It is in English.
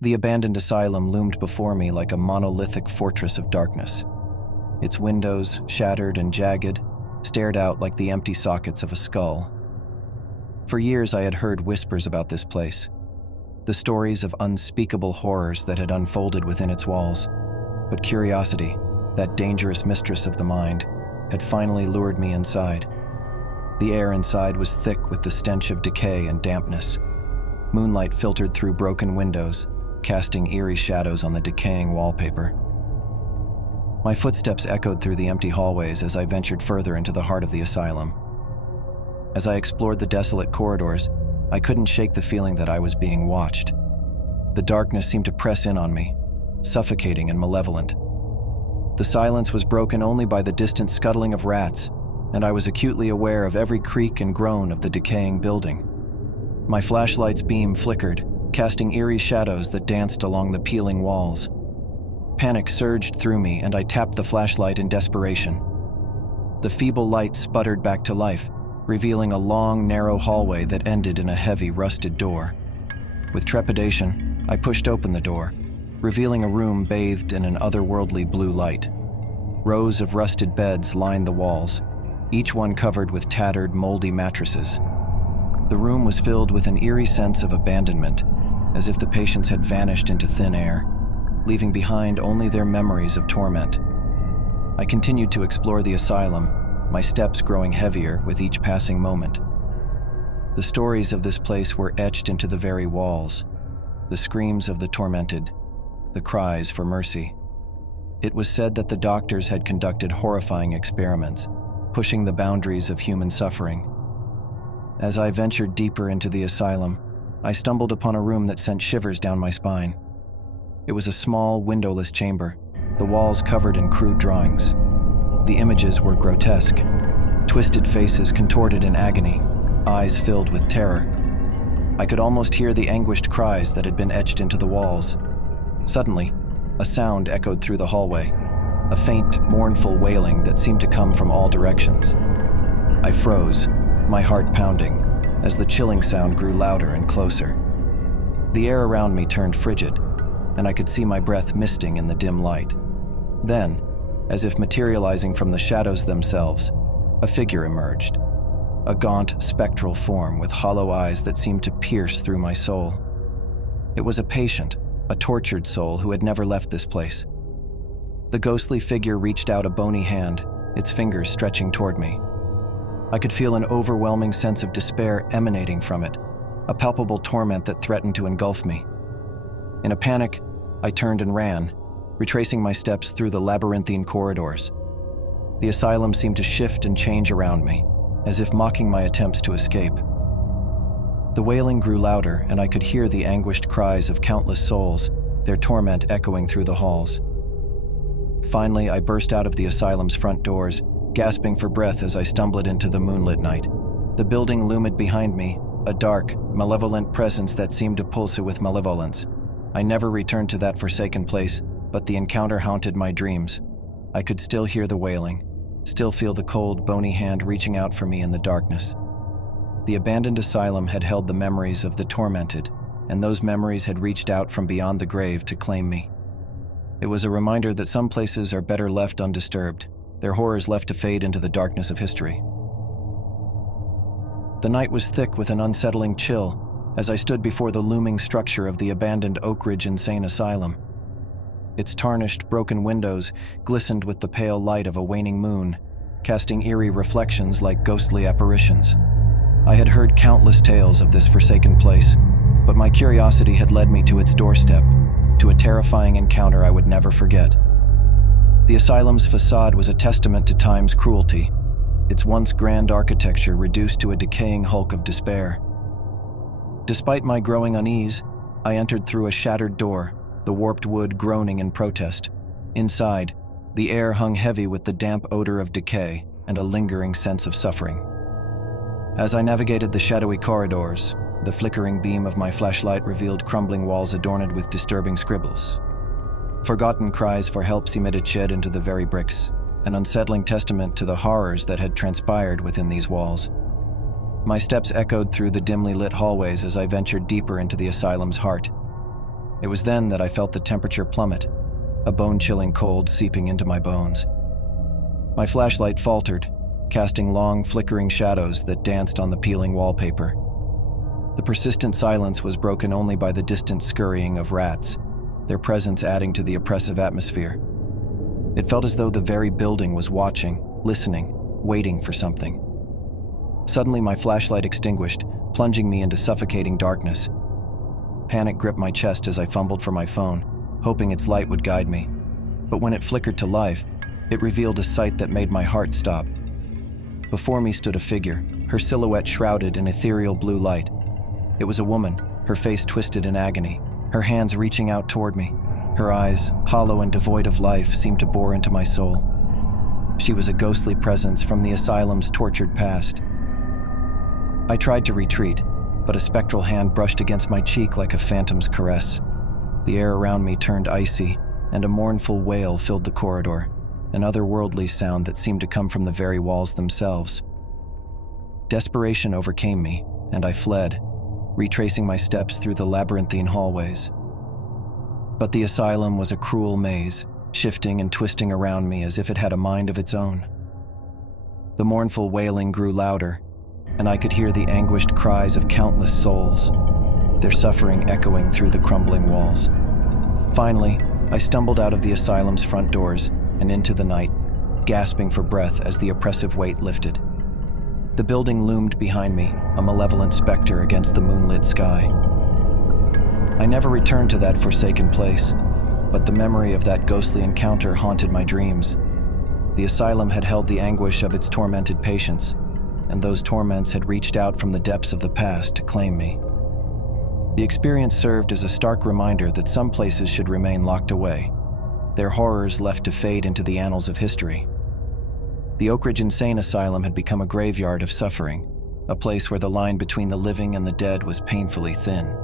The abandoned asylum loomed before me like a monolithic fortress of darkness. Its windows, shattered and jagged, stared out like the empty sockets of a skull. For years I had heard whispers about this place, the stories of unspeakable horrors that had unfolded within its walls. But curiosity, that dangerous mistress of the mind, had finally lured me inside. The air inside was thick with the stench of decay and dampness. Moonlight filtered through broken windows, casting eerie shadows on the decaying wallpaper. My footsteps echoed through the empty hallways as I ventured further into the heart of the asylum. As I explored the desolate corridors, I couldn't shake the feeling that I was being watched. The darkness seemed to press in on me, suffocating and malevolent. The silence was broken only by the distant scuttling of rats, and I was acutely aware of every creak and groan of the decaying building. My flashlight's beam flickered, casting eerie shadows that danced along the peeling walls. Panic surged through me, and I tapped the flashlight in desperation. The feeble light sputtered back to life, revealing a long, narrow hallway that ended in a heavy, rusted door. With trepidation, I pushed open the door, revealing a room bathed in an otherworldly blue light. Rows of rusted beds lined the walls, each one covered with tattered, moldy mattresses. The room was filled with an eerie sense of abandonment, as if the patients had vanished into thin air, leaving behind only their memories of torment. I continued to explore the asylum, my steps growing heavier with each passing moment. The stories of this place were etched into the very walls, the screams of the tormented, the cries for mercy. It was said that the doctors had conducted horrifying experiments, pushing the boundaries of human suffering. As I ventured deeper into the asylum, I stumbled upon a room that sent shivers down my spine. It was a small, windowless chamber, the walls covered in crude drawings. The images were grotesque, twisted faces contorted in agony, eyes filled with terror. I could almost hear the anguished cries that had been etched into the walls. Suddenly, a sound echoed through the hallway, a faint, mournful wailing that seemed to come from all directions. I froze, my heart pounding, as the chilling sound grew louder and closer. The air around me turned frigid, and I could see my breath misting in the dim light. Then, as if materializing from the shadows themselves, a figure emerged. A gaunt, spectral form with hollow eyes that seemed to pierce through my soul. It was a patient, a tortured soul who had never left this place. The ghostly figure reached out a bony hand, its fingers stretching toward me. I could feel an overwhelming sense of despair emanating from it, a palpable torment that threatened to engulf me. In a panic, I turned and ran, retracing my steps through the labyrinthine corridors. The asylum seemed to shift and change around me, as if mocking my attempts to escape. The wailing grew louder, and I could hear the anguished cries of countless souls, their torment echoing through the halls. Finally, I burst out of the asylum's front doors, gasping for breath as I stumbled into the moonlit night. The building loomed behind me, a dark, malevolent presence that seemed to pulse with malevolence. I never returned to that forsaken place, but the encounter haunted my dreams. I could still hear the wailing, still feel the cold, bony hand reaching out for me in the darkness. The abandoned asylum had held the memories of the tormented, and those memories had reached out from beyond the grave to claim me. It was a reminder that some places are better left undisturbed, their horrors left to fade into the darkness of history. The night was thick with an unsettling chill as I stood before the looming structure of the abandoned Oak Ridge Insane Asylum. Its tarnished, broken windows glistened with the pale light of a waning moon, casting eerie reflections like ghostly apparitions. I had heard countless tales of this forsaken place, but my curiosity had led me to its doorstep, to a terrifying encounter I would never forget. The asylum's facade was a testament to time's cruelty, its once grand architecture reduced to a decaying hulk of despair. Despite my growing unease, I entered through a shattered door, the warped wood groaning in protest. Inside, the air hung heavy with the damp odor of decay and a lingering sense of suffering. As I navigated the shadowy corridors, the flickering beam of my flashlight revealed crumbling walls adorned with disturbing scribbles. Forgotten cries for help seemed etched into the very bricks, an unsettling testament to the horrors that had transpired within these walls. My steps echoed through the dimly lit hallways as I ventured deeper into the asylum's heart. It was then that I felt the temperature plummet, a bone-chilling cold seeping into my bones. My flashlight faltered, casting long, flickering shadows that danced on the peeling wallpaper. The persistent silence was broken only by the distant scurrying of rats, their presence adding to the oppressive atmosphere. It felt as though the very building was watching, listening, waiting for something. Suddenly, my flashlight extinguished, plunging me into suffocating darkness. Panic gripped my chest as I fumbled for my phone, hoping its light would guide me. But when it flickered to life, it revealed a sight that made my heart stop. Before me stood a figure, her silhouette shrouded in ethereal blue light. It was a woman, her face twisted in agony, her hands reaching out toward me. Her eyes, hollow and devoid of life, seemed to bore into my soul. She was a ghostly presence from the asylum's tortured past. I tried to retreat, but a spectral hand brushed against my cheek like a phantom's caress. The air around me turned icy, and a mournful wail filled the corridor, an otherworldly sound that seemed to come from the very walls themselves. Desperation overcame me, and I fled, retracing my steps through the labyrinthine hallways. But the asylum was a cruel maze, shifting and twisting around me as if it had a mind of its own. The mournful wailing grew louder, and I could hear the anguished cries of countless souls, their suffering echoing through the crumbling walls. Finally, I stumbled out of the asylum's front doors and into the night, gasping for breath as the oppressive weight lifted. The building loomed behind me, a malevolent specter against the moonlit sky. I never returned to that forsaken place, but the memory of that ghostly encounter haunted my dreams. The asylum had held the anguish of its tormented patients, and those torments had reached out from the depths of the past to claim me. The experience served as a stark reminder that some places should remain locked away, their horrors left to fade into the annals of history. The Oak Ridge Insane Asylum had become a graveyard of suffering, a place where the line between the living and the dead was painfully thin.